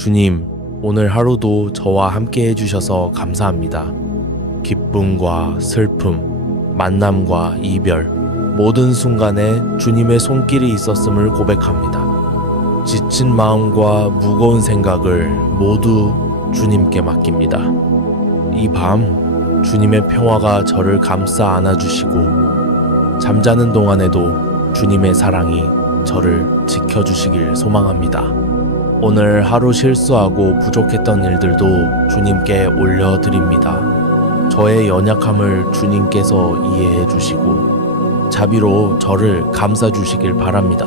주님, 오늘 하루도 저와 함께 해주셔서 감사합니다. 기쁨과 슬픔, 만남과 이별, 모든 순간에 주님의 손길이 있었음을 고백합니다. 지친 마음과 무거운 생각을 모두 주님께 맡깁니다. 이 밤 주님의 평화가 저를 감싸 안아주시고 잠자는 동안에도 주님의 사랑이 저를 지켜주시길 소망합니다. 오늘 하루 실수하고 부족했던 일들도 주님께 올려드립니다. 저의 연약함을 주님께서 이해해 주시고 자비로 저를 감싸 주시길 바랍니다.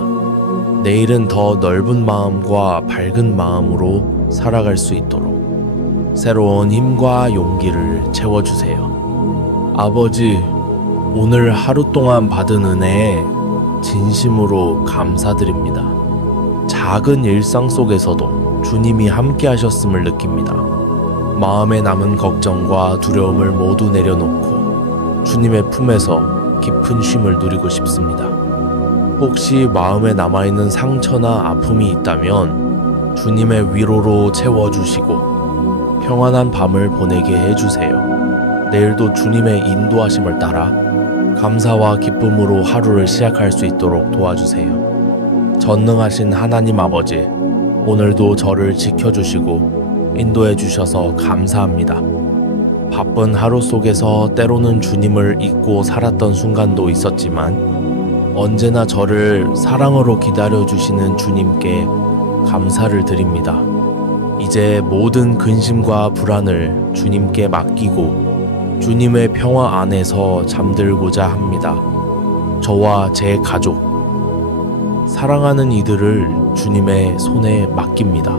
내일은 더 넓은 마음과 밝은 마음으로 살아갈 수 있도록 새로운 힘과 용기를 채워주세요. 아버지, 오늘 하루 동안 받은 은혜에 진심으로 감사드립니다. 작은 일상 속에서도 주님이 함께 하셨음을 느낍니다. 마음에 남은 걱정과 두려움을 모두 내려놓고 주님의 품에서 깊은 쉼을 누리고 싶습니다. 혹시 마음에 남아있는 상처나 아픔이 있다면 주님의 위로로 채워주시고 평안한 밤을 보내게 해주세요. 내일도 주님의 인도하심을 따라 감사와 기쁨으로 하루를 시작할 수 있도록 도와주세요. 전능하신 하나님 아버지, 오늘도 저를 지켜주시고 인도해 주셔서 감사합니다. 바쁜 하루 속에서 때로는 주님을 잊고 살았던 순간도 있었지만 언제나 저를 사랑으로 기다려주시는 주님께 감사를 드립니다. 이제 모든 근심과 불안을 주님께 맡기고 주님의 평화 안에서 잠들고자 합니다. 저와 제 가족, 사랑하는 이들을 주님의 손에 맡깁니다.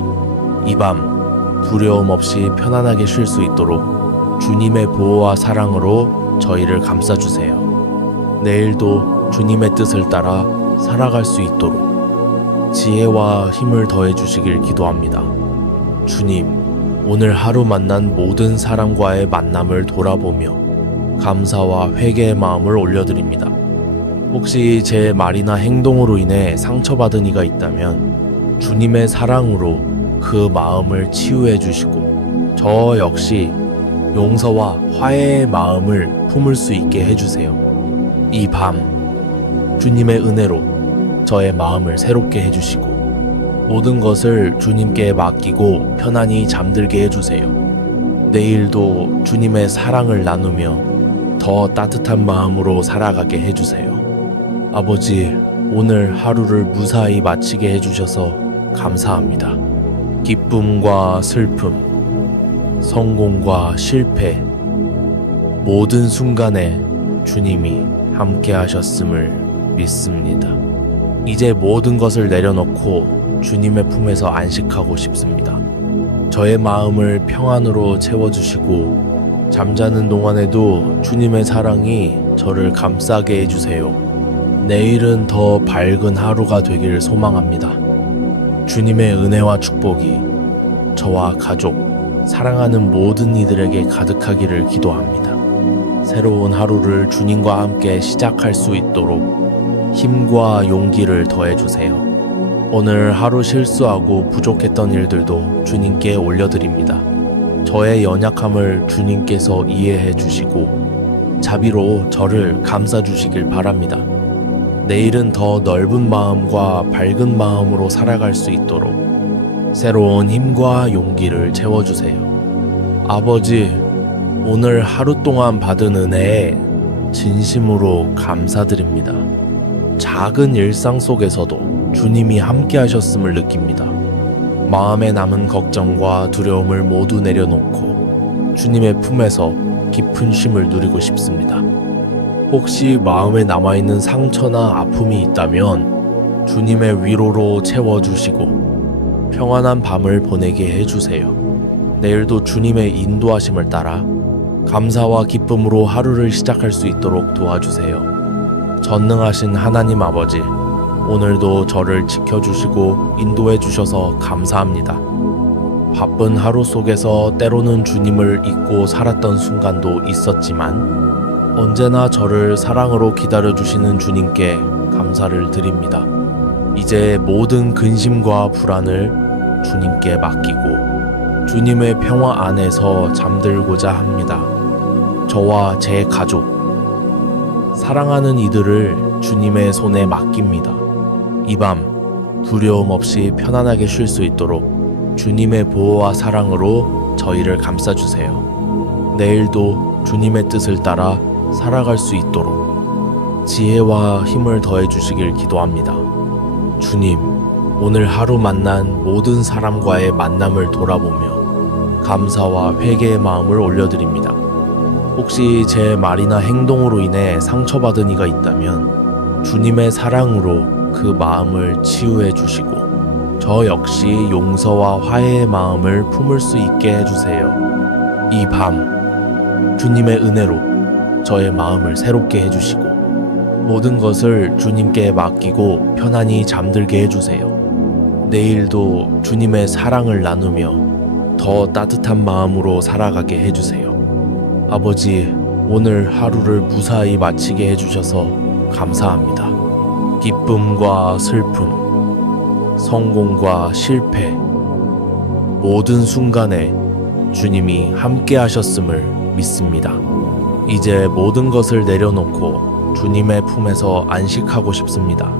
이 밤 두려움 없이 편안하게 쉴 수 있도록 주님의 보호와 사랑으로 저희를 감싸주세요. 내일도 주님의 뜻을 따라 살아갈 수 있도록 지혜와 힘을 더해 주시길 기도합니다. 주님, 오늘 하루 만난 모든 사람과의 만남을 돌아보며 감사와 회개의 마음을 올려드립니다. 혹시 제 말이나 행동으로 인해 상처받은 이가 있다면 주님의 사랑으로 그 마음을 치유해 주시고 저 역시 용서와 화해의 마음을 품을 수 있게 해주세요. 이 밤 주님의 은혜로 저의 마음을 새롭게 해주시고 모든 것을 주님께 맡기고 편안히 잠들게 해주세요. 내일도 주님의 사랑을 나누며 더 따뜻한 마음으로 살아가게 해주세요. 아버지, 오늘 하루를 무사히 마치게 해주셔서 감사합니다. 기쁨과 슬픔, 성공과 실패, 모든 순간에 주님이 함께 하셨음을 믿습니다. 이제 모든 것을 내려놓고 주님의 품에서 안식하고 싶습니다. 저의 마음을 평안으로 채워주시고 잠자는 동안에도 주님의 사랑이 저를 감싸게 해주세요. 내일은 더 밝은 하루가 되길 소망합니다. 주님의 은혜와 축복이 저와 가족, 사랑하는 모든 이들에게 가득하기를 기도합니다. 새로운 하루를 주님과 함께 시작할 수 있도록 힘과 용기를 더해주세요. 오늘 하루 실수하고 부족했던 일들도 주님께 올려드립니다. 저의 연약함을 주님께서 이해해 주시고 자비로 저를 감싸 주시길 바랍니다. 내일은 더 넓은 마음과 밝은 마음으로 살아갈 수 있도록 새로운 힘과 용기를 채워주세요. 아버지, 오늘 하루 동안 받은 은혜에 진심으로 감사드립니다. 작은 일상 속에서도 주님이 함께 하셨음을 느낍니다. 마음에 남은 걱정과 두려움을 모두 내려놓고 주님의 품에서 깊은 쉼을 누리고 싶습니다. 혹시 마음에 남아있는 상처나 아픔이 있다면 주님의 위로로 채워주시고 평안한 밤을 보내게 해주세요. 내일도 주님의 인도하심을 따라 감사와 기쁨으로 하루를 시작할 수 있도록 도와주세요. 전능하신 하나님 아버지, 오늘도 저를 지켜주시고 인도해 주셔서 감사합니다. 바쁜 하루 속에서 때로는 주님을 잊고 살았던 순간도 있었지만 언제나 저를 사랑으로 기다려주시는 주님께 감사를 드립니다. 이제 모든 근심과 불안을 주님께 맡기고 주님의 평화 안에서 잠들고자 합니다. 저와 제 가족, 사랑하는 이들을 주님의 손에 맡깁니다. 이 밤 두려움 없이 편안하게 쉴 수 있도록 주님의 보호와 사랑으로 저희를 감싸주세요. 내일도 주님의 뜻을 따라 살아갈 수 있도록 지혜와 힘을 더해 주시길 기도합니다. 주님, 오늘 하루 만난 모든 사람과의 만남을 돌아보며 감사와 회개의 마음을 올려드립니다. 혹시 제 말이나 행동으로 인해 상처받은 이가 있다면 주님의 사랑으로 그 마음을 치유해 주시고 저 역시 용서와 화해의 마음을 품을 수 있게 해주세요. 이 밤 주님의 은혜로 저의 마음을 새롭게 해주시고 모든 것을 주님께 맡기고 편안히 잠들게 해주세요. 내일도 주님의 사랑을 나누며 더 따뜻한 마음으로 살아가게 해주세요. 아버지, 오늘 하루를 무사히 마치게 해주셔서 감사합니다. 기쁨과 슬픔, 성공과 실패, 모든 순간에 주님이 함께 하셨음을 믿습니다. 이제 모든 것을 내려놓고 주님의 품에서 안식하고 싶습니다.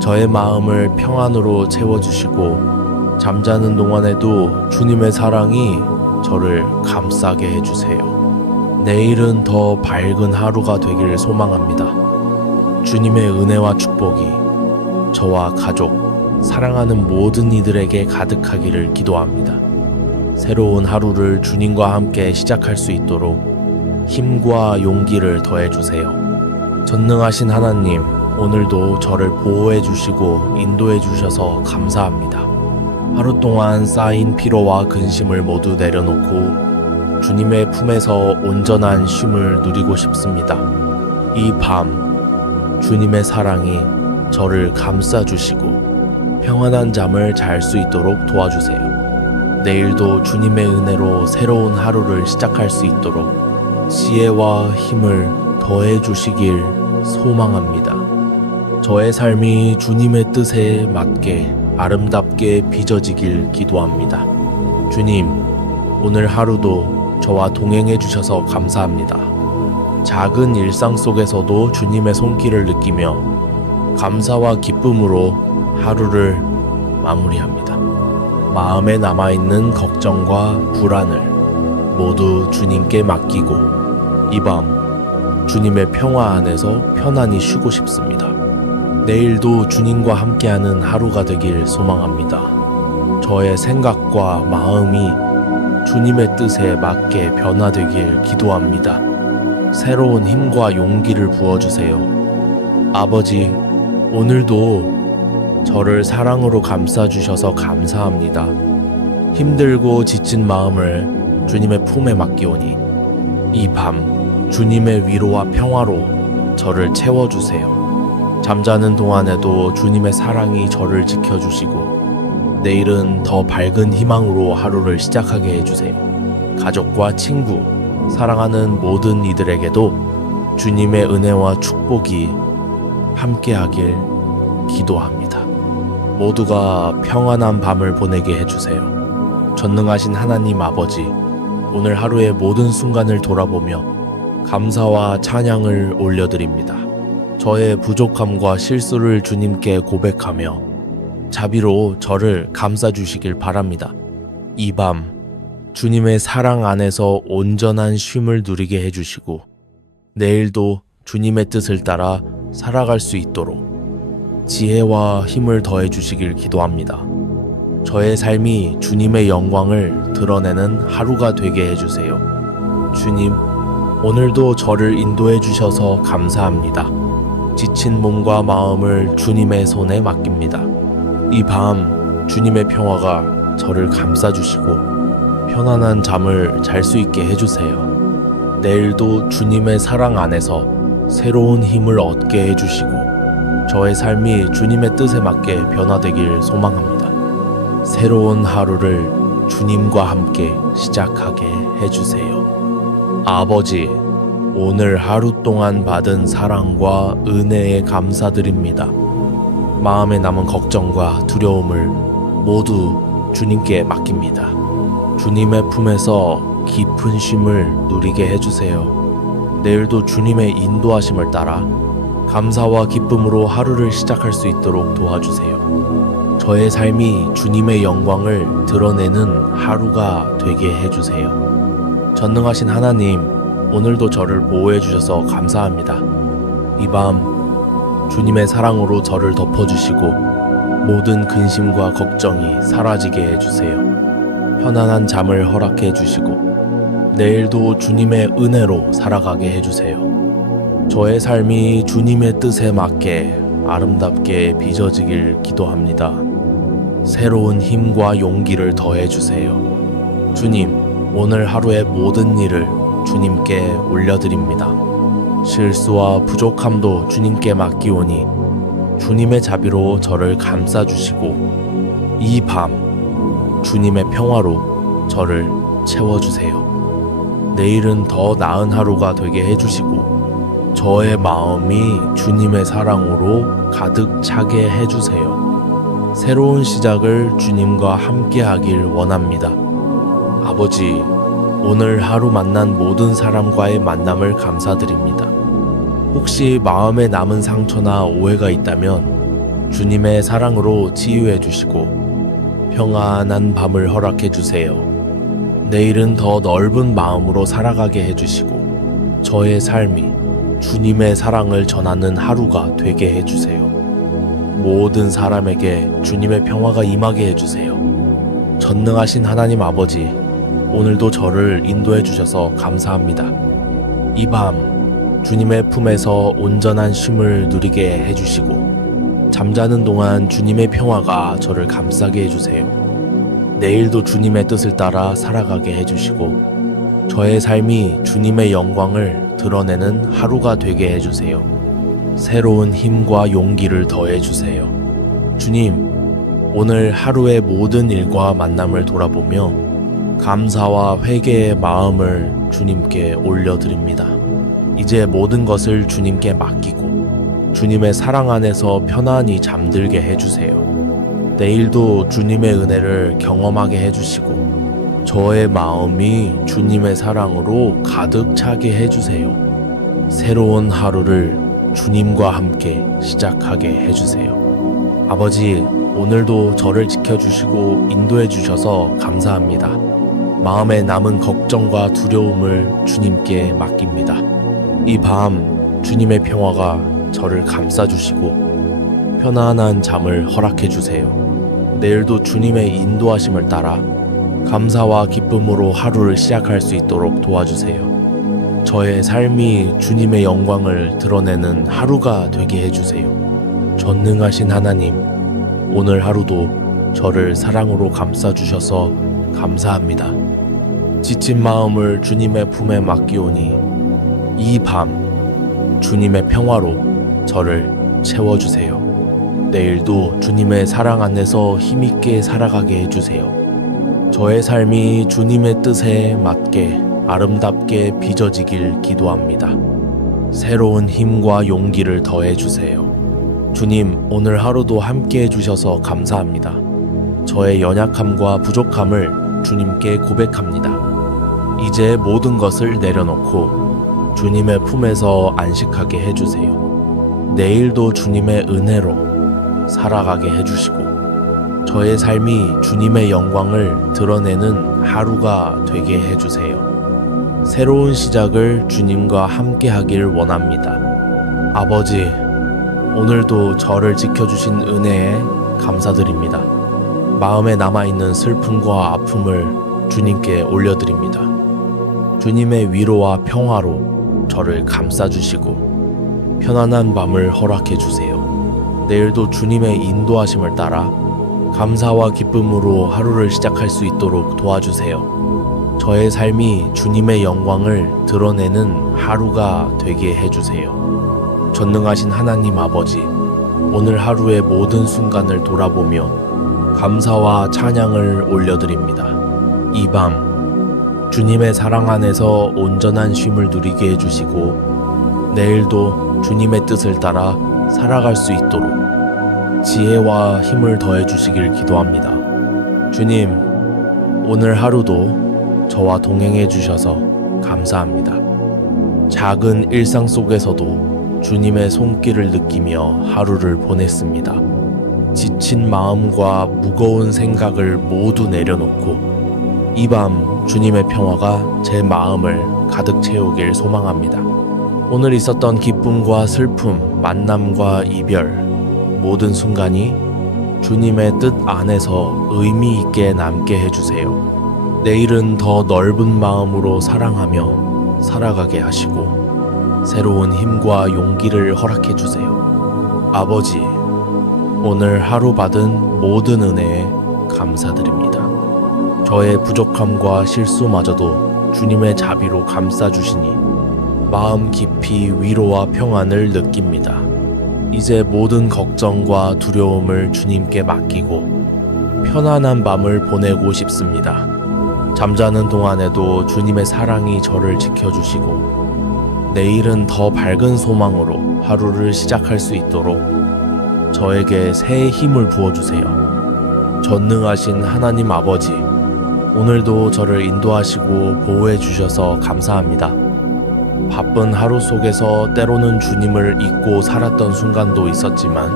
저의 마음을 평안으로 채워주시고 잠자는 동안에도 주님의 사랑이 저를 감싸게 해주세요. 내일은 더 밝은 하루가 되기를 소망합니다. 주님의 은혜와 축복이 저와 가족, 사랑하는 모든 이들에게 가득하기를 기도합니다. 새로운 하루를 주님과 함께 시작할 수 있도록 힘과 용기를 더해주세요. 전능하신 하나님, 오늘도 저를 보호해 주시고 인도해 주셔서 감사합니다. 하루 동안 쌓인 피로와 근심을 모두 내려놓고 주님의 품에서 온전한 쉼을 누리고 싶습니다. 이 밤 주님의 사랑이 저를 감싸주시고 평안한 잠을 잘 수 있도록 도와주세요. 내일도 주님의 은혜로 새로운 하루를 시작할 수 있도록 지혜와 힘을 더해 주시길 소망합니다. 저의 삶이 주님의 뜻에 맞게 아름답게 빚어지길 기도합니다. 주님, 오늘 하루도 저와 동행해 주셔서 감사합니다. 작은 일상 속에서도 주님의 손길을 느끼며 감사와 기쁨으로 하루를 마무리합니다. 마음에 남아있는 걱정과 불안을 모두 주님께 맡기고 이 밤 주님의 평화 안에서 편안히 쉬고 싶습니다. 내일도 주님과 함께하는 하루가 되길 소망합니다. 저의 생각과 마음이 주님의 뜻에 맞게 변화되길 기도합니다. 새로운 힘과 용기를 부어주세요. 아버지, 오늘도 저를 사랑으로 감싸주셔서 감사합니다. 힘들고 지친 마음을 주님의 품에 맡기오니 이 밤 주님의 위로와 평화로 저를 채워주세요. 잠자는 동안에도 주님의 사랑이 저를 지켜주시고 내일은 더 밝은 희망으로 하루를 시작하게 해주세요. 가족과 친구, 사랑하는 모든 이들에게도 주님의 은혜와 축복이 함께하길 기도합니다. 모두가 평안한 밤을 보내게 해주세요. 전능하신 하나님 아버지, 오늘 하루의 모든 순간을 돌아보며 감사와 찬양을 올려드립니다. 저의 부족함과 실수를 주님께 고백하며 자비로 저를 감싸주시길 바랍니다. 이 밤 주님의 사랑 안에서 온전한 쉼을 누리게 해주시고 내일도 주님의 뜻을 따라 살아갈 수 있도록 지혜와 힘을 더해 주시길 기도합니다. 저의 삶이 주님의 영광을 드러내는 하루가 되게 해주세요. 주님, 오늘도 저를 인도해 주셔서 감사합니다. 지친 몸과 마음을 주님의 손에 맡깁니다. 이 밤 주님의 평화가 저를 감싸주시고 편안한 잠을 잘 수 있게 해주세요. 내일도 주님의 사랑 안에서 새로운 힘을 얻게 해주시고 저의 삶이 주님의 뜻에 맞게 변화되길 소망합니다. 새로운 하루를 주님과 함께 시작하게 해주세요. 아버지, 오늘 하루 동안 받은 사랑과 은혜에 감사드립니다. 마음에 남은 걱정과 두려움을 모두 주님께 맡깁니다. 주님의 품에서 깊은 쉼을 누리게 해주세요. 내일도 주님의 인도하심을 따라 감사와 기쁨으로 하루를 시작할 수 있도록 도와주세요. 저의 삶이 주님의 영광을 드러내는 하루가 되게 해주세요. 전능하신 하나님, 오늘도 저를 보호해 주셔서 감사합니다. 이 밤 주님의 사랑으로 저를 덮어주시고 모든 근심과 걱정이 사라지게 해주세요. 편안한 잠을 허락해 주시고 내일도 주님의 은혜로 살아가게 해주세요. 저의 삶이 주님의 뜻에 맞게 아름답게 빚어지길 기도합니다. 새로운 힘과 용기를 더해 주세요. 주님, 오늘 하루의 모든 일을 주님께 올려드립니다. 실수와 부족함도 주님께 맡기오니 주님의 자비로 저를 감싸주시고 이 밤 주님의 평화로 저를 채워주세요. 내일은 더 나은 하루가 되게 해주시고 저의 마음이 주님의 사랑으로 가득 차게 해주세요. 새로운 시작을 주님과 함께 하길 원합니다. 아버지, 오늘 하루 만난 모든 사람과의 만남을 감사드립니다. 혹시 마음에 남은 상처나 오해가 있다면 주님의 사랑으로 치유해 주시고 평안한 밤을 허락해 주세요. 내일은 더 넓은 마음으로 살아가게 해주시고 저의 삶이 주님의 사랑을 전하는 하루가 되게 해주세요. 모든 사람에게 주님의 평화가 임하게 해주세요. 전능하신 하나님 아버지, 오늘도 저를 인도해 주셔서 감사합니다. 이 밤 주님의 품에서 온전한 쉼을 누리게 해주시고 잠자는 동안 주님의 평화가 저를 감싸게 해주세요. 내일도 주님의 뜻을 따라 살아가게 해주시고 저의 삶이 주님의 영광을 드러내는 하루가 되게 해주세요. 새로운 힘과 용기를 더해주세요. 주님, 오늘 하루의 모든 일과 만남을 돌아보며 감사와 회개의 마음을 주님께 올려드립니다. 이제 모든 것을 주님께 맡기고 주님의 사랑 안에서 편안히 잠들게 해주세요. 내일도 주님의 은혜를 경험하게 해주시고 저의 마음이 주님의 사랑으로 가득 차게 해주세요. 새로운 하루를 주님과 함께 시작하게 해주세요. 아버지, 오늘도 저를 지켜주시고 인도해 주셔서 감사합니다. 마음에 남은 걱정과 두려움을 주님께 맡깁니다. 이 밤 주님의 평화가 저를 감싸주시고 편안한 잠을 허락해 주세요. 내일도 주님의 인도하심을 따라 감사와 기쁨으로 하루를 시작할 수 있도록 도와주세요. 저의 삶이 주님의 영광을 드러내는 하루가 되게 해주세요. 전능하신 하나님, 오늘 하루도 저를 사랑으로 감싸주셔서 감사합니다. 지친 마음을 주님의 품에 맡기오니 이 밤 주님의 평화로 저를 채워주세요. 내일도 주님의 사랑 안에서 힘있게 살아가게 해주세요. 저의 삶이 주님의 뜻에 맞게 아름답게 빚어지길 기도합니다. 새로운 힘과 용기를 더해주세요. 주님, 오늘 하루도 함께 해주셔서 감사합니다. 저의 연약함과 부족함을 주님께 고백합니다. 이제 모든 것을 내려놓고 주님의 품에서 안식하게 해주세요. 내일도 주님의 은혜로 살아가게 해주시고 저의 삶이 주님의 영광을 드러내는 하루가 되게 해주세요. 새로운 시작을 주님과 함께 하길 원합니다. 아버지, 오늘도 저를 지켜주신 은혜에 감사드립니다. 마음에 남아있는 슬픔과 아픔을 주님께 올려드립니다. 주님의 위로와 평화로 저를 감싸주시고 편안한 밤을 허락해 주세요. 내일도 주님의 인도하심을 따라 감사와 기쁨으로 하루를 시작할 수 있도록 도와주세요. 저의 삶이 주님의 영광을 드러내는 하루가 되게 해주세요. 전능하신 하나님 아버지, 오늘 하루의 모든 순간을 돌아보며 감사와 찬양을 올려드립니다. 이 밤 주님의 사랑 안에서 온전한 쉼을 누리게 해주시고 내일도 주님의 뜻을 따라 살아갈 수 있도록 지혜와 힘을 더해 주시길 기도합니다. 주님, 오늘 하루도 저와 동행해 주셔서 감사합니다. 작은 일상 속에서도 주님의 손길을 느끼며 하루를 보냈습니다. 지친 마음과 무거운 생각을 모두 내려놓고 이 밤 주님의 평화가 제 마음을 가득 채우길 소망합니다. 오늘 있었던 기쁨과 슬픔, 만남과 이별, 모든 순간이 주님의 뜻 안에서 의미 있게 남게 해주세요. 내일은 더 넓은 마음으로 사랑하며 살아가게 하시고 새로운 힘과 용기를 허락해 주세요. 아버지, 오늘 하루 받은 모든 은혜에 감사드립니다. 저의 부족함과 실수마저도 주님의 자비로 감싸주시니 마음 깊이 위로와 평안을 느낍니다. 이제 모든 걱정과 두려움을 주님께 맡기고 편안한 밤을 보내고 싶습니다. 잠자는 동안에도 주님의 사랑이 저를 지켜주시고 내일은 더 밝은 소망으로 하루를 시작할 수 있도록 저에게 새 힘을 부어주세요. 전능하신 하나님 아버지, 오늘도 저를 인도하시고 보호해 주셔서 감사합니다. 바쁜 하루 속에서 때로는 주님을 잊고 살았던 순간도 있었지만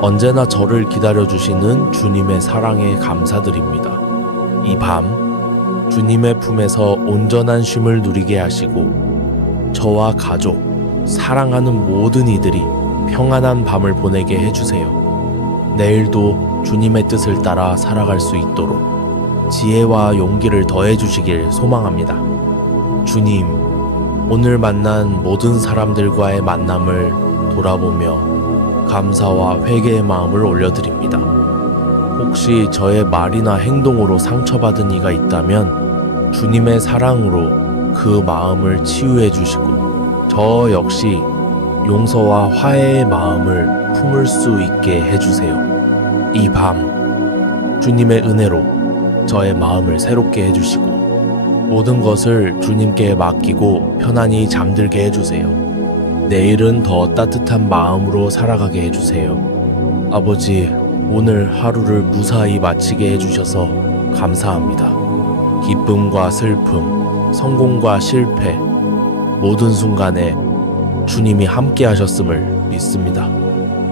언제나 저를 기다려주시는 주님의 사랑에 감사드립니다. 이 밤 주님의 품에서 온전한 쉼을 누리게 하시고 저와 가족, 사랑하는 모든 이들이 평안한 밤을 보내게 해주세요. 내일도 주님의 뜻을 따라 살아갈 수 있도록 지혜와 용기를 더해 주시길 소망합니다. 주님, 오늘 만난 모든 사람들과의 만남을 돌아보며 감사와 회개의 마음을 올려드립니다. 혹시 저의 말이나 행동으로 상처받은 이가 있다면 주님의 사랑으로 그 마음을 치유해 주시고 저 역시 용서와 화해의 마음을 품을 수 있게 해주세요. 이 밤 주님의 은혜로 저의 마음을 새롭게 해주시고 모든 것을 주님께 맡기고 편안히 잠들게 해주세요. 내일은 더 따뜻한 마음으로 살아가게 해주세요. 아버지, 오늘 하루를 무사히 마치게 해주셔서 감사합니다. 기쁨과 슬픔, 성공과 실패, 모든 순간에 주님이 함께 하셨음을 믿습니다.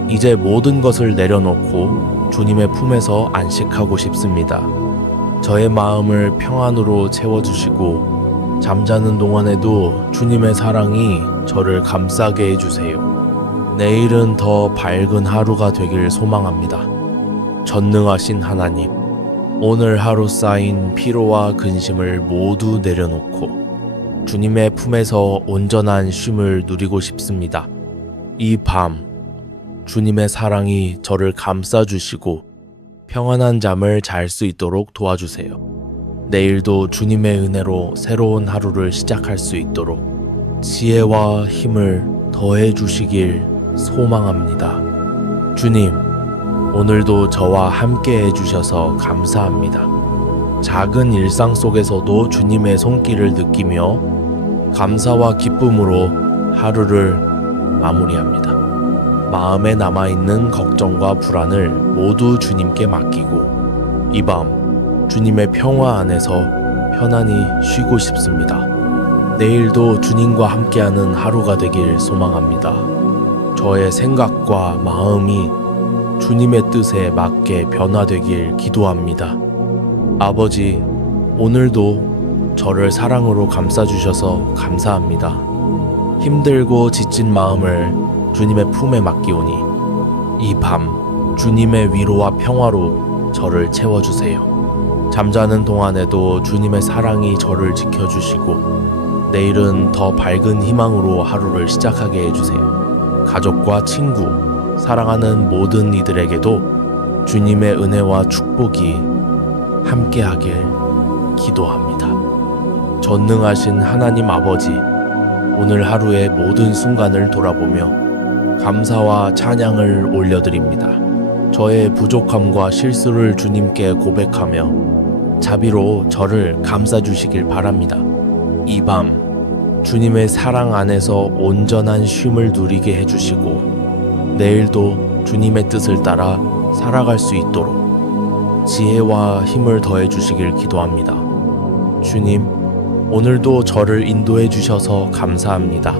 이제 모든 것을 내려놓고 주님의 품에서 안식하고 싶습니다. 저의 마음을 평안으로 채워주시고 잠자는 동안에도 주님의 사랑이 저를 감싸게 해주세요. 내일은 더 밝은 하루가 되길 소망합니다. 전능하신 하나님, 오늘 하루 쌓인 피로와 근심을 모두 내려놓고 주님의 품에서 온전한 쉼을 누리고 싶습니다. 이 밤 주님의 사랑이 저를 감싸주시고 평안한 잠을 잘 수 있도록 도와주세요. 내일도 주님의 은혜로 새로운 하루를 시작할 수 있도록 지혜와 힘을 더해 주시길 소망합니다. 주님, 오늘도 저와 함께 해주셔서 감사합니다. 작은 일상 속에서도 주님의 손길을 느끼며 감사와 기쁨으로 하루를 마무리합니다. 마음에 남아있는 걱정과 불안을 모두 주님께 맡기고 이 밤 주님의 평화 안에서 편안히 쉬고 싶습니다. 내일도 주님과 함께하는 하루가 되길 소망합니다. 저의 생각과 마음이 주님의 뜻에 맞게 변화되길 기도합니다. 아버지, 오늘도 저를 사랑으로 감싸주셔서 감사합니다. 힘들고 지친 마음을 주님의 품에 맡기오니 이 밤 주님의 위로와 평화로 저를 채워주세요. 잠자는 동안에도 주님의 사랑이 저를 지켜주시고 내일은 더 밝은 희망으로 하루를 시작하게 해주세요. 가족과 친구, 사랑하는 모든 이들에게도 주님의 은혜와 축복이 함께하길 기도합니다. 전능하신 하나님 아버지, 오늘 하루의 모든 순간을 돌아보며 감사와 찬양을 올려드립니다. 저의 부족함과 실수를 주님께 고백하며 자비로 저를 감싸주시길 바랍니다. 이 밤 주님의 사랑 안에서 온전한 쉼을 누리게 해주시고 내일도 주님의 뜻을 따라 살아갈 수 있도록 지혜와 힘을 더해 주시길 기도합니다. 주님, 오늘도 저를 인도해 주셔서 감사합니다.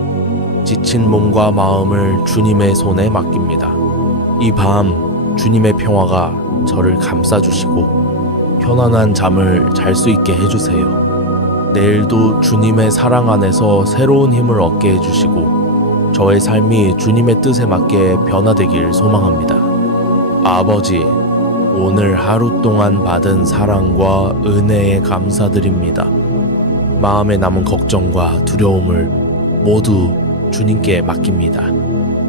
지친 몸과 마음을 주님의 손에 맡깁니다. 이 밤 주님의 평화가 저를 감싸주시고 편안한 잠을 잘 수 있게 해주세요. 내일도 주님의 사랑 안에서 새로운 힘을 얻게 해주시고 저의 삶이 주님의 뜻에 맞게 변화되길 소망합니다. 아버지, 오늘 하루 동안 받은 사랑과 은혜에 감사드립니다. 마음에 남은 걱정과 두려움을 모두 주님께 맡깁니다.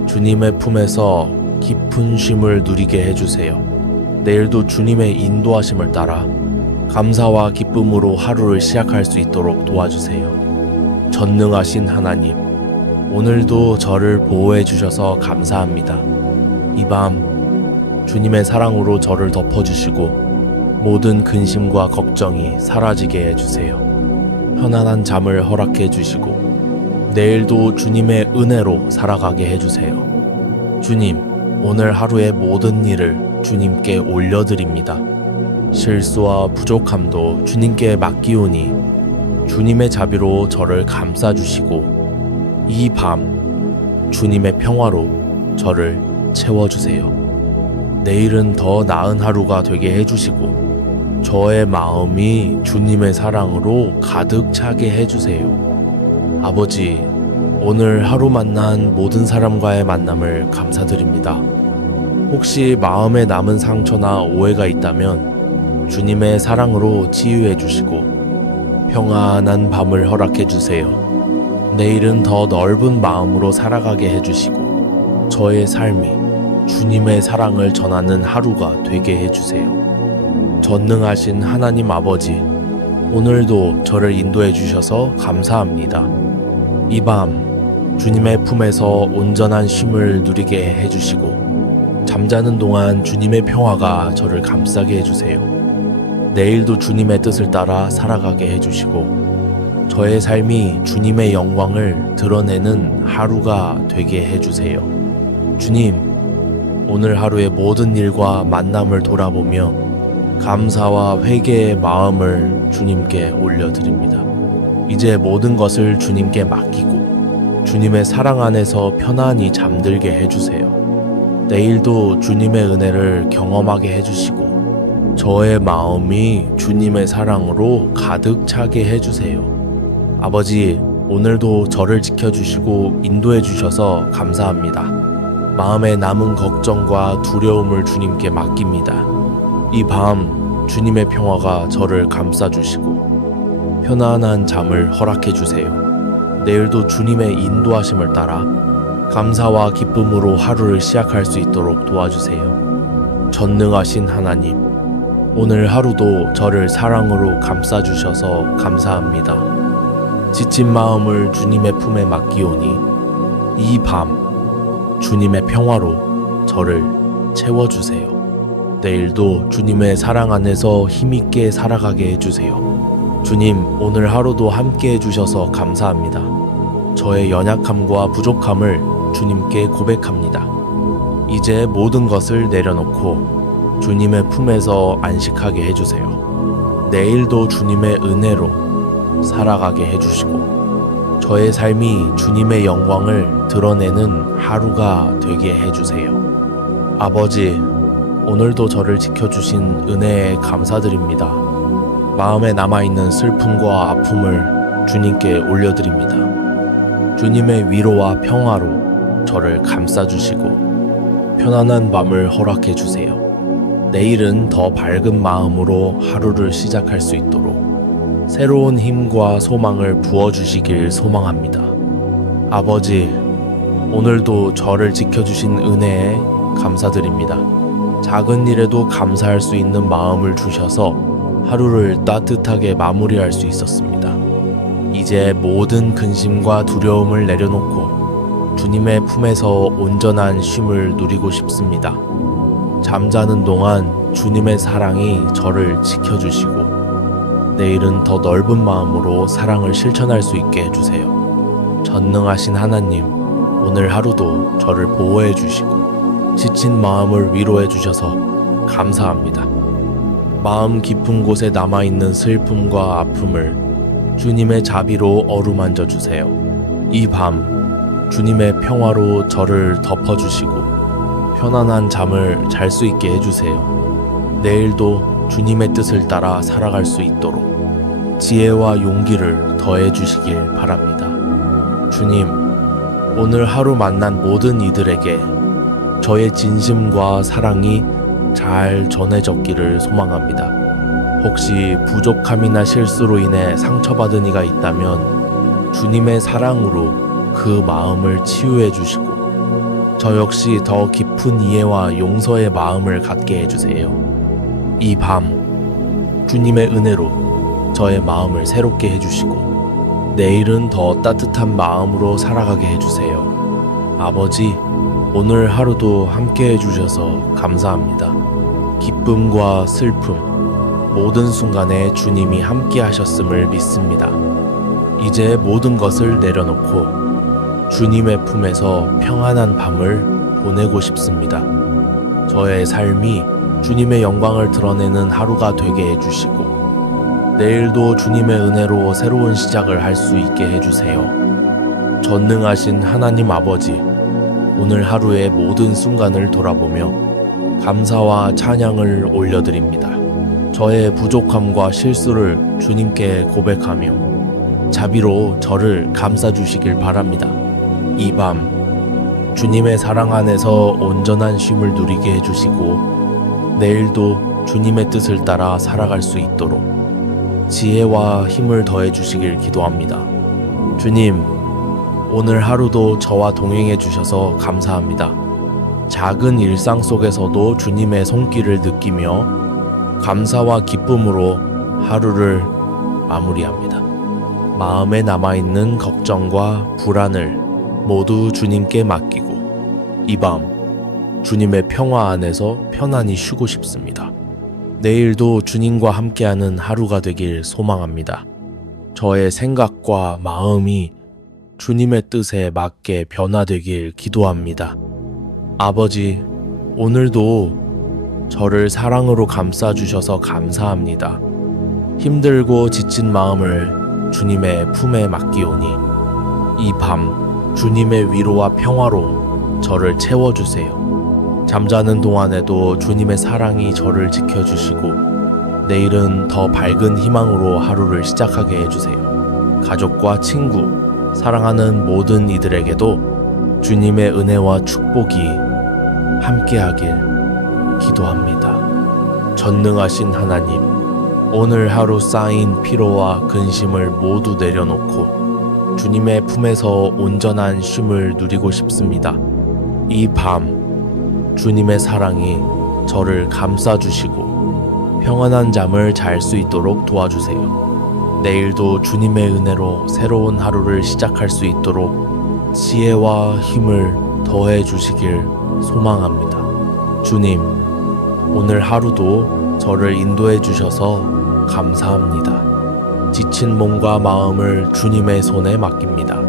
주님의 품에서 깊은 쉼을 누리게 해주세요. 내일도 주님의 인도하심을 따라 감사와 기쁨으로 하루를 시작할 수 있도록 도와주세요. 전능하신 하나님, 오늘도 저를 보호해 주셔서 감사합니다. 이 밤 주님의 사랑으로 저를 덮어주시고 모든 근심과 걱정이 사라지게 해주세요. 편안한 잠을 허락해 주시고 내일도 주님의 은혜로 살아가게 해주세요. 주님, 오늘 하루의 모든 일을 주님께 올려드립니다. 실수와 부족함도 주님께 맡기오니 주님의 자비로 저를 감싸주시고 이 밤 주님의 평화로 저를 채워주세요. 내일은 더 나은 하루가 되게 해주시고 저의 마음이 주님의 사랑으로 가득 차게 해주세요. 아버지, 오늘 하루 만난 모든 사람과의 만남을 감사드립니다. 혹시 마음에 남은 상처나 오해가 있다면 주님의 사랑으로 치유해 주시고 평안한 밤을 허락해 주세요. 내일은 더 넓은 마음으로 살아가게 해주시고 저의 삶이 주님의 사랑을 전하는 하루가 되게 해주세요. 전능하신 하나님 아버지, 오늘도 저를 인도해 주셔서 감사합니다. 이 밤 주님의 품에서 온전한 쉼을 누리게 해주시고 잠자는 동안 주님의 평화가 저를 감싸게 해주세요. 내일도 주님의 뜻을 따라 살아가게 해주시고 저의 삶이 주님의 영광을 드러내는 하루가 되게 해주세요. 주님, 오늘 하루의 모든 일과 만남을 돌아보며 감사와 회개의 마음을 주님께 올려드립니다. 이제 모든 것을 주님께 맡기고 주님의 사랑 안에서 편안히 잠들게 해주세요. 내일도 주님의 은혜를 경험하게 해주시고 저의 마음이 주님의 사랑으로 가득 차게 해주세요. 아버지, 오늘도 저를 지켜주시고 인도해 주셔서 감사합니다. 마음에 남은 걱정과 두려움을 주님께 맡깁니다. 이 밤 주님의 평화가 저를 감싸주시고 편안한 잠을 허락해 주세요. 내일도 주님의 인도하심을 따라 감사와 기쁨으로 하루를 시작할 수 있도록 도와주세요. 전능하신 하나님, 오늘 하루도 저를 사랑으로 감싸주셔서 감사합니다. 지친 마음을 주님의 품에 맡기오니 이 밤 주님의 평화로 저를 채워주세요. 내일도 주님의 사랑 안에서 힘있게 살아가게 해주세요. 주님, 오늘 하루도 함께 해주셔서 감사합니다. 저의 연약함과 부족함을 주님께 고백합니다. 이제 모든 것을 내려놓고 주님의 품에서 안식하게 해주세요. 내일도 주님의 은혜로 살아가게 해주시고 저의 삶이 주님의 영광을 드러내는 하루가 되게 해주세요. 아버지, 오늘도 저를 지켜주신 은혜에 감사드립니다. 마음에 남아있는 슬픔과 아픔을 주님께 올려드립니다. 주님의 위로와 평화로 저를 감싸주시고 편안한 밤을 허락해 주세요. 내일은 더 밝은 마음으로 하루를 시작할 수 있도록 새로운 힘과 소망을 부어주시길 소망합니다. 아버지, 오늘도 저를 지켜주신 은혜에 감사드립니다. 작은 일에도 감사할 수 있는 마음을 주셔서 하루를 따뜻하게 마무리할 수 있었습니다. 이제 모든 근심과 두려움을 내려놓고 주님의 품에서 온전한 쉼을 누리고 싶습니다. 잠자는 동안 주님의 사랑이 저를 지켜주시고 내일은 더 넓은 마음으로 사랑을 실천할 수 있게 해주세요. 전능하신 하나님, 오늘 하루도 저를 보호해 주시고 지친 마음을 위로해 주셔서 감사합니다. 마음 깊은 곳에 남아있는 슬픔과 아픔을 주님의 자비로 어루만져 주세요. 이 밤 주님의 평화로 저를 덮어주시고 편안한 잠을 잘 수 있게 해주세요. 내일도 주님의 뜻을 따라 살아갈 수 있도록 지혜와 용기를 더해 주시길 바랍니다. 주님, 오늘 하루 만난 모든 이들에게 저의 진심과 사랑이 잘 전해졌기를 소망합니다. 혹시 부족함이나 실수로 인해 상처받은 이가 있다면 주님의 사랑으로 그 마음을 치유해 주시고 저 역시 더 깊은 이해와 용서의 마음을 갖게 해주세요. 이 밤 주님의 은혜로 저의 마음을 새롭게 해주시고 내일은 더 따뜻한 마음으로 살아가게 해주세요. 아버지, 오늘 하루도 함께 해주셔서 감사합니다. 기쁨과 슬픔, 모든 순간에 주님이 함께 하셨음을 믿습니다. 이제 모든 것을 내려놓고 주님의 품에서 평안한 밤을 보내고 싶습니다. 저의 삶이 주님의 영광을 드러내는 하루가 되게 해주시고 내일도 주님의 은혜로 새로운 시작을 할 수 있게 해주세요. 전능하신 하나님 아버지, 오늘 하루의 모든 순간을 돌아보며 감사와 찬양을 올려드립니다. 저의 부족함과 실수를 주님께 고백하며 자비로 저를 감싸주시길 바랍니다. 이 밤 주님의 사랑 안에서 온전한 쉼을 누리게 해주시고 내일도 주님의 뜻을 따라 살아갈 수 있도록 지혜와 힘을 더해 주시길 기도합니다. 주님, 오늘 하루도 저와 동행해 주셔서 감사합니다. 작은 일상 속에서도 주님의 손길을 느끼며 감사와 기쁨으로 하루를 마무리합니다. 마음에 남아있는 걱정과 불안을 모두 주님께 맡기고 이 밤 주님의 평화 안에서 편안히 쉬고 싶습니다. 내일도 주님과 함께하는 하루가 되길 소망합니다. 저의 생각과 마음이 주님의 뜻에 맞게 변화되길 기도합니다. 아버지, 오늘도 저를 사랑으로 감싸주셔서 감사합니다. 힘들고 지친 마음을 주님의 품에 맡기오니 이 밤 주님의 위로와 평화로 저를 채워주세요. 잠자는 동안에도 주님의 사랑이 저를 지켜주시고 내일은 더 밝은 희망으로 하루를 시작하게 해주세요. 가족과 친구, 사랑하는 모든 이들에게도 주님의 은혜와 축복이 함께하길 기도합니다. 전능하신 하나님, 오늘 하루 쌓인 피로와 근심을 모두 내려놓고 주님의 품에서 온전한 쉼을 누리고 싶습니다. 이 밤 주님의 사랑이 저를 감싸주시고 평안한 잠을 잘 수 있도록 도와주세요. 내일도 주님의 은혜로 새로운 하루를 시작할 수 있도록 지혜와 힘을 더해 주시길 소망합니다. 주님, 오늘 하루도 저를 인도해 주셔서 감사합니다. 지친 몸과 마음을 주님의 손에 맡깁니다.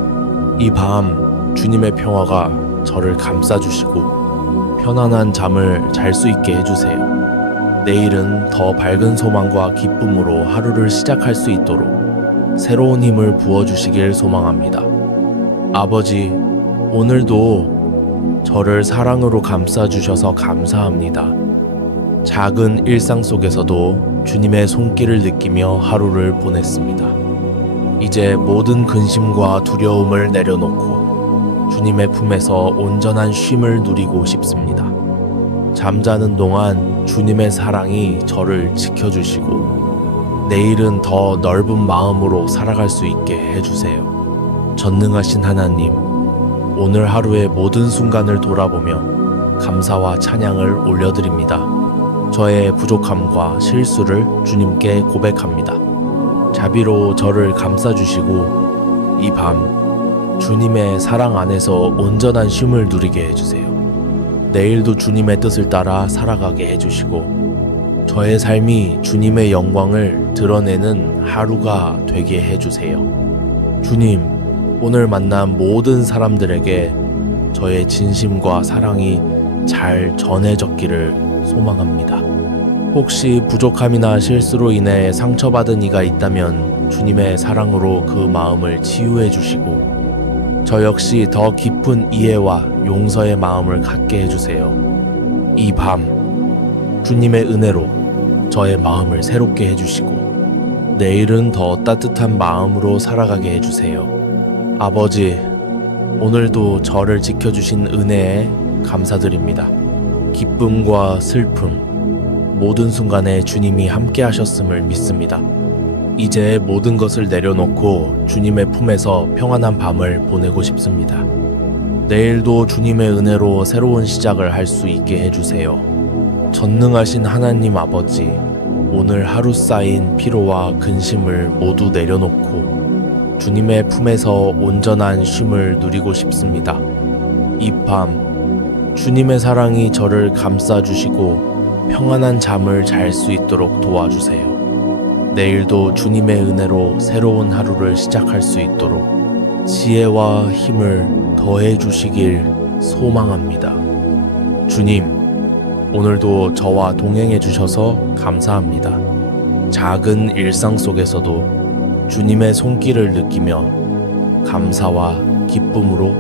이 밤 주님의 평화가 저를 감싸주시고 편안한 잠을 잘 수 있게 해주세요. 내일은 더 밝은 소망과 기쁨으로 하루를 시작할 수 있도록 새로운 힘을 부어주시길 소망합니다. 아버지, 오늘도 저를 사랑으로 감싸주셔서 감사합니다. 작은 일상 속에서도 주님의 손길을 느끼며 하루를 보냈습니다. 이제 모든 근심과 두려움을 내려놓고 주님의 품에서 온전한 쉼을 누리고 싶습니다. 잠자는 동안 주님의 사랑이 저를 지켜주시고 내일은 더 넓은 마음으로 살아갈 수 있게 해주세요. 전능하신 하나님, 오늘 하루의 모든 순간을 돌아보며 감사와 찬양을 올려드립니다. 저의 부족함과 실수를 주님께 고백합니다. 자비로 저를 감싸주시고 이 밤 주님의 사랑 안에서 온전한 쉼을 누리게 해주세요. 내일도 주님의 뜻을 따라 살아가게 해주시고 저의 삶이 주님의 영광을 드러내는 하루가 되게 해주세요. 주님, 오늘 만난 모든 사람들에게 저의 진심과 사랑이 잘 전해졌기를 소망합니다. 혹시 부족함이나 실수로 인해 상처받은 이가 있다면 주님의 사랑으로 그 마음을 치유해 주시고 저 역시 더 깊은 이해와 용서의 마음을 갖게 해주세요. 이 밤 주님의 은혜로 저의 마음을 새롭게 해주시고 내일은 더 따뜻한 마음으로 살아가게 해주세요. 아버지, 오늘도 저를 지켜주신 은혜에 감사드립니다. 기쁨과 슬픔, 모든 순간에 주님이 함께 하셨음을 믿습니다. 이제 모든 것을 내려놓고 주님의 품에서 평안한 밤을 보내고 싶습니다. 내일도 주님의 은혜로 새로운 시작을 할 수 있게 해주세요. 전능하신 하나님 아버지, 오늘 하루 쌓인 피로와 근심을 모두 내려놓고 주님의 품에서 온전한 쉼을 누리고 싶습니다. 이 밤 주님의 사랑이 저를 감싸주시고 평안한 잠을 잘 수 있도록 도와주세요. 내일도 주님의 은혜로 새로운 하루를 시작할 수 있도록 지혜와 힘을 더해 주시길 소망합니다. 주님, 오늘도 저와 동행해 주셔서 감사합니다. 작은 일상 속에서도 주님의 손길을 느끼며 감사와 기쁨으로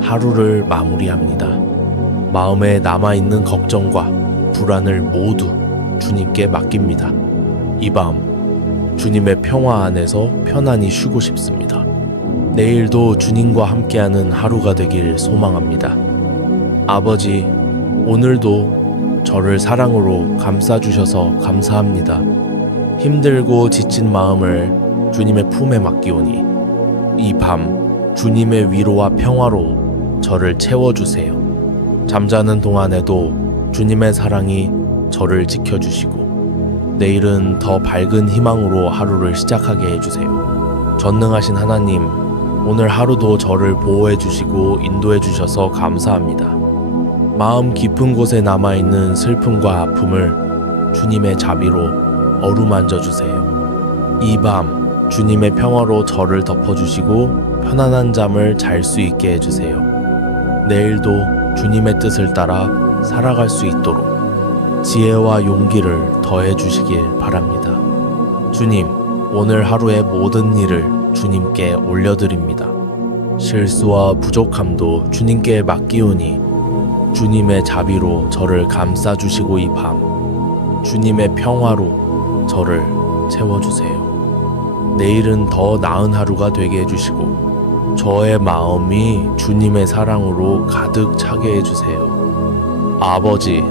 하루를 마무리합니다. 마음에 남아있는 걱정과 불안을 모두 주님께 맡깁니다. 이 밤 주님의 평화 안에서 편안히 쉬고 싶습니다. 내일도 주님과 함께하는 하루가 되길 소망합니다. 아버지, 오늘도 저를 사랑으로 감싸주셔서 감사합니다. 힘들고 지친 마음을 주님의 품에 맡기오니 이 밤 주님의 위로와 평화로 저를 채워주세요. 잠자는 동안에도 주님의 사랑이 저를 지켜주시고 내일은 더 밝은 희망으로 하루를 시작하게 해주세요. 전능하신 하나님, 오늘 하루도 저를 보호해 주시고 인도해 주셔서 감사합니다. 마음 깊은 곳에 남아있는 슬픔과 아픔을 주님의 자비로 어루만져 주세요. 이 밤 주님의 평화로 저를 덮어주시고 편안한 잠을 잘 수 있게 해주세요. 내일도 주님의 뜻을 따라 살아갈 수 있도록 지혜와 용기를 더해 주시길 바랍니다. 주님, 오늘 하루의 모든 일을 주님께 올려드립니다. 실수와 부족함도 주님께 맡기오니 주님의 자비로 저를 감싸주시고 이 밤 주님의 평화로 저를 채워주세요. 내일은 더 나은 하루가 되게 해주시고 저의 마음이 주님의 사랑으로 가득 차게 해주세요. 아버지,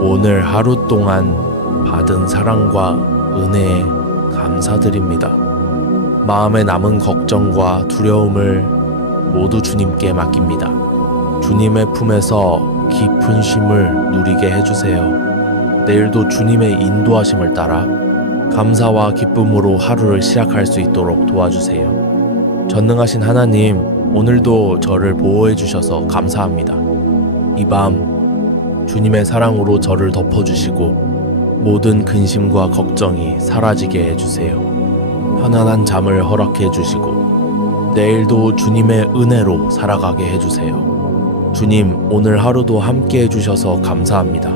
오늘 하루 동안 받은 사랑과 은혜에 감사드립니다. 마음에 남은 걱정과 두려움을 모두 주님께 맡깁니다. 주님의 품에서 깊은 쉼을 누리게 해주세요. 내일도 주님의 인도하심을 따라 감사와 기쁨으로 하루를 시작할 수 있도록 도와주세요. 전능하신 하나님, 오늘도 저를 보호해 주셔서 감사합니다. 이 밤 주님의 사랑으로 저를 덮어주시고 모든 근심과 걱정이 사라지게 해주세요. 편안한 잠을 허락해 주시고 내일도 주님의 은혜로 살아가게 해주세요. 주님, 오늘 하루도 함께 해주셔서 감사합니다.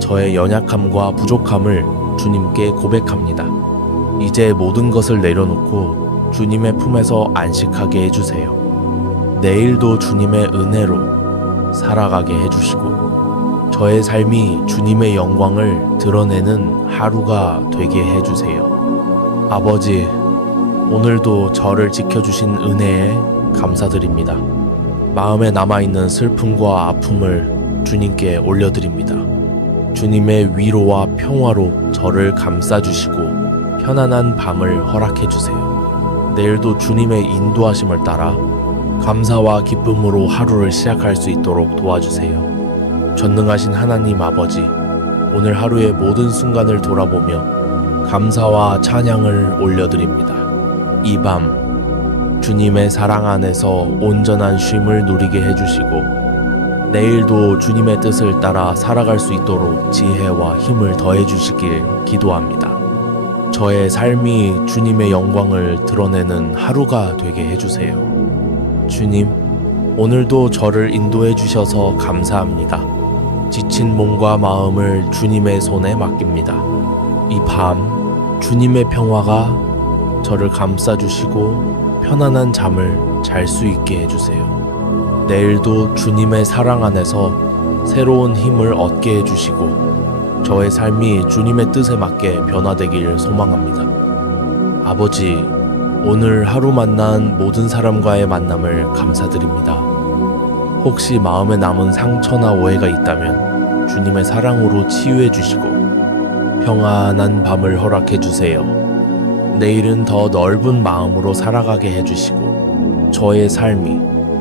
저의 연약함과 부족함을 주님께 고백합니다. 이제 모든 것을 내려놓고 주님의 품에서 안식하게 해주세요. 내일도 주님의 은혜로 살아가게 해주시고 저의 삶이 주님의 영광을 드러내는 하루가 되게 해주세요. 아버지, 오늘도 저를 지켜주신 은혜에 감사드립니다. 마음에 남아있는 슬픔과 아픔을 주님께 올려드립니다. 주님의 위로와 평화로 저를 감싸주시고 편안한 밤을 허락해주세요. 내일도 주님의 인도하심을 따라 감사와 기쁨으로 하루를 시작할 수 있도록 도와주세요. 전능하신 하나님 아버지, 오늘 하루의 모든 순간을 돌아보며 감사와 찬양을 올려드립니다. 이 밤 주님의 사랑 안에서 온전한 쉼을 누리게 해주시고 내일도 주님의 뜻을 따라 살아갈 수 있도록 지혜와 힘을 더해 주시길 기도합니다. 저의 삶이 주님의 영광을 드러내는 하루가 되게 해주세요. 주님, 오늘도 저를 인도해 주셔서 감사합니다. 지친 몸과 마음을 주님의 손에 맡깁니다. 이 밤 주님의 평화가 저를 감싸주시고 편안한 잠을 잘 수 있게 해주세요. 내일도 주님의 사랑 안에서 새로운 힘을 얻게 해주시고 저의 삶이 주님의 뜻에 맞게 변화되길 소망합니다. 아버지, 오늘 하루 만난 모든 사람과의 만남을 감사드립니다. 혹시 마음에 남은 상처나 오해가 있다면 주님의 사랑으로 치유해 주시고 평안한 밤을 허락해 주세요. 내일은 더 넓은 마음으로 살아가게 해주시고 저의 삶이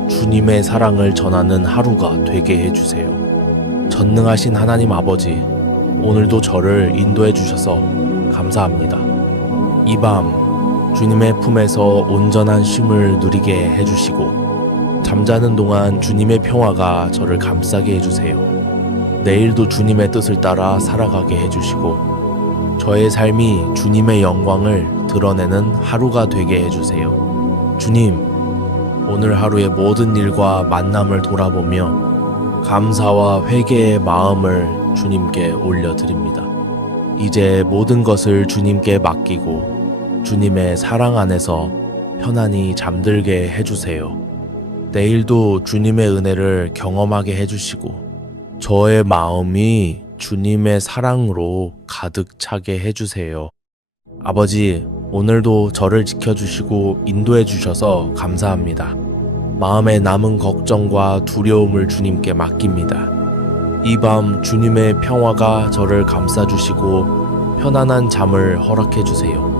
주님의 사랑을 전하는 하루가 되게 해주세요. 전능하신 하나님 아버지, 오늘도 저를 인도해 주셔서 감사합니다. 이 밤 주님의 품에서 온전한 쉼을 누리게 해주시고 잠자는 동안 주님의 평화가 저를 감싸게 해주세요. 내일도 주님의 뜻을 따라 살아가게 해주시고 저의 삶이 주님의 영광을 드러내는 하루가 되게 해주세요. 주님, 오늘 하루의 모든 일과 만남을 돌아보며 감사와 회개의 마음을 주님께 올려드립니다. 이제 모든 것을 주님께 맡기고 주님의 사랑 안에서 편안히 잠들게 해주세요. 내일도 주님의 은혜를 경험하게 해주시고 저의 마음이 주님의 사랑으로 가득 차게 해주세요. 아버지, 오늘도 저를 지켜주시고 인도해 주셔서 감사합니다. 마음에 남은 걱정과 두려움을 주님께 맡깁니다. 이 밤 주님의 평화가 저를 감싸주시고 편안한 잠을 허락해 주세요.